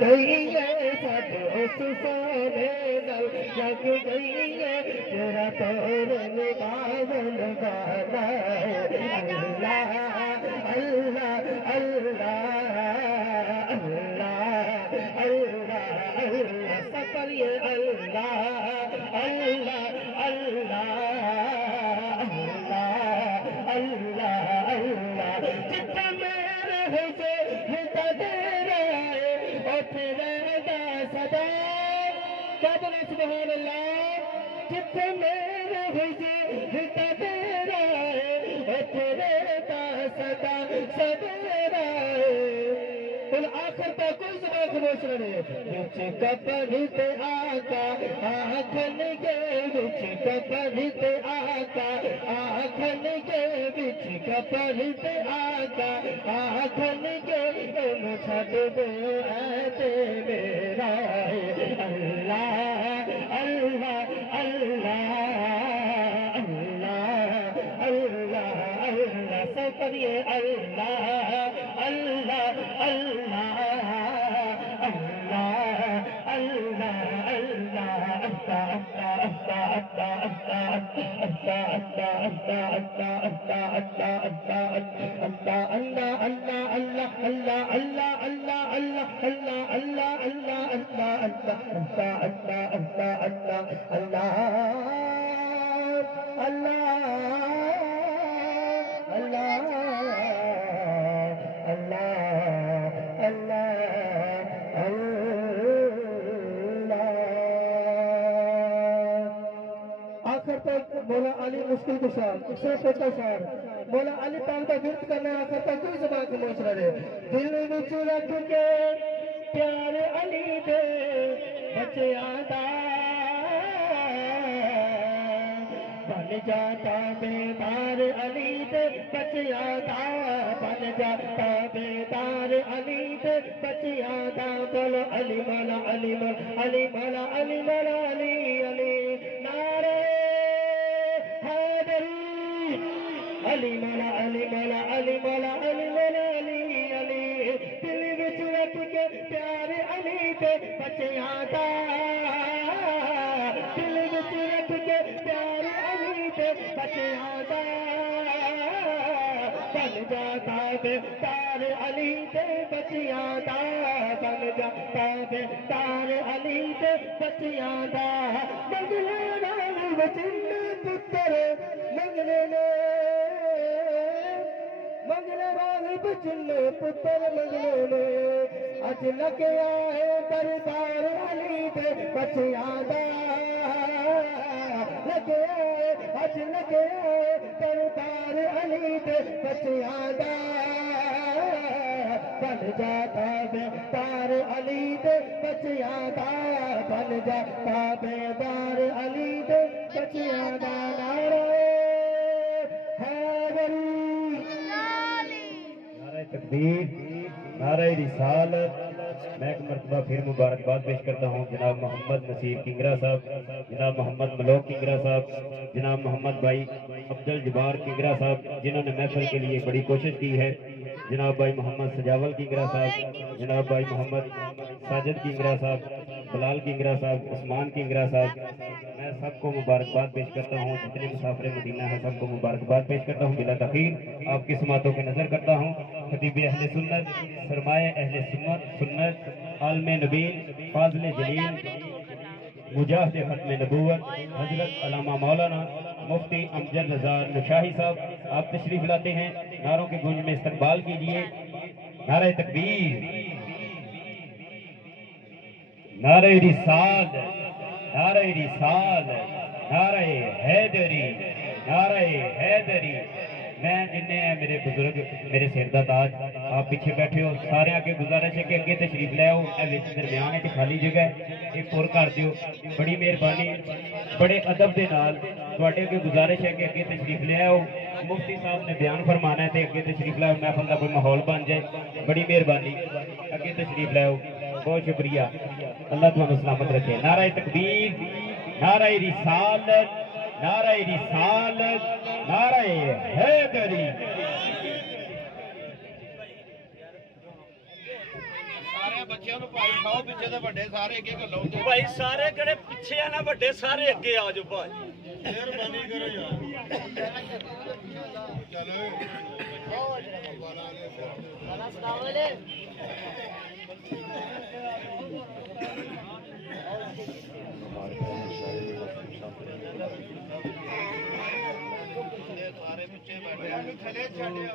گئی ہے سب اس سونے نل لگ گئی ہے تیرا تور نگاہ لگانا ہے اللہ اللہ اللہ اللہ اللہ اللہ سفر یہ اللہ اللہ اللہ اللہ اللہ اللہ جتنا میرے حسین جتنا تیرا ہے اور تیرے دا صدا کیا بولے سبحان اللہ جتنا میرے حسین جتنا تیرا ہے اور تیرے دا صدا سویرا ہے آخر تک کوئی زبان خاموش رہے بچ کپڑی تے آقا آکھن کے بچ کپڑی تے آقا آکھن کے بچ کپڑی تے آقا آکھن کے ان چھڈ دو اے تے میرا اللہ اللہ اللہ اللہ اللہ اللہ سب کریے اللہ اللہ اللہ مولا علی مشکل کشا سے چھوٹا شہر مولا علی پاک کا ورد کرنا آخر تک کوئی زبان خاموش رہے دل وچ رکھ کے پیار علی دے بچیاں دا بن جاتا بیدار علی دے بچیاں دا بن جاتا بیدار علی دے بچیاں دا بولو علی مولا علی مولا علی مولا علی مولا علی علی نعرہ علی مولا علی مولا علی مولا علی مولا علی علی دل وچ رکھ کے پیار علی تے بچیاں دا دل وچ رکھ کے پیار علی تے بچیاں دا بن جاتا بیدار علی تے بچیاں دا بن جاتا بیدار علی تے بچیاں دا منگلے نال وچن پتر منگلے منگلے راہ بچن پتر منگلے اج لگیا ہے دربار علی دے بچیاں دا لگیا ہے اج لگیا ہے دربار علی دے بچیاں دا بن جاتا بیدار علی دے بچیاں دا بن جاتا بیدار علی دے بچیاں دا نعرہ تکبیر نعرہ رسالت میں ایک مرتبہ پھر مبارکباد پیش کرتا ہوں جناب محمد نصیر کنگرا صاحب جناب محمد ملوک کنگرا صاحب جناب محمد بھائی عبدالجبار کنگرا صاحب جنہوں نے محفل کے لیے بڑی کوشش کی ہے جناب بھائی محمد سجاول کنگرا صاحب جناب بھائی محمد ساجد کنگرا صاحب بلال کنگرا صاحب عثمان کنگرا صاحب میں سب کو مبارکباد پیش کرتا ہوں جتنے مسافر مدینہ ہیں سب کو مبارکباد پیش کرتا ہوں بلا تاخیر آپ کی سماعتوں کی نظر کرتا ہوں خطیب اہل سنت سرمایہ اہل سنت عالم نبیل فاضل جلیل مجاہد ختم نبوت حضرت علامہ مولانا مفتی امجد رضا نشاہی صاحب آپ تشریف لاتے ہیں نعروں کے گونج میں استقبال کیجئے نعرہ تکبیر نعرہ رسالت نعرہ رسالت نعرہ حیدری نعرہ حیدری میں جنہیں ہیں میرے بزرگ میرے سردہ تاج آپ پیچھے بیٹھے ہو سارے آگے گزارش ہے کہ اگے تشریف لے آؤ درمیان ہے کہ خالی جگہ ہے ایک اور کر دیو بڑی مہربانی بڑے ادب دے نال تواڈے اگے گزارش ہے کہ اگے تشریف لے آؤ مفتی صاحب نے بیان فرمانا ہے تے اگے تشریف لے آؤ محفل دا کوئی ماحول بن جائے بڑی مہربانی اگے تشریف لے آؤ بہت شکریہ اللہ تمہیں سلامت رکھے نعرہ تکبیر نعرہ رسالت نعرہ رسالت نعرہ حیدری سارے بچیاں نو پائی ਖਾਓ ਪਿੱਛੇ ਤੇ ਵੱਡੇ ਸਾਰੇ ਅੱਗੇ ਘੱਲੋ ਭਾਈ ਸਾਰੇ ਕਿਹੜੇ ਪਿੱਛੇ ਆ ਨਾ ਵੱਡੇ ਸਾਰੇ ਅੱਗੇ ਆ ਜਾਓ ਭਾਈ ਮਿਹਰਬਾਨੀ ਕਰੋ ਯਾਰ ਚਲੋ ਸਾਰੇ ਪਿੱਛੇ ਬੈਠੇ ਇਹਨੂੰ ਥੱਲੇ ਛੱਡਿਆ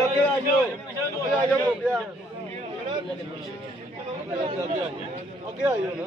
ਅੱਗੇ ਆ ਜਾਓ ਅੱਗੇ ਆ ਜਾਓ ਅੱਗੇ ਆ ਜਾਓ ਨਾ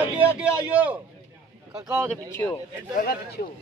ਅੱਗੇ ਅੱਗੇ ਆਇਓ ਕਾਕਾ ਉਹਦੇ ਪਿੱਛੇ ਹੋ ਕਾਕਾ ਪਿੱਛੇ ਹੋ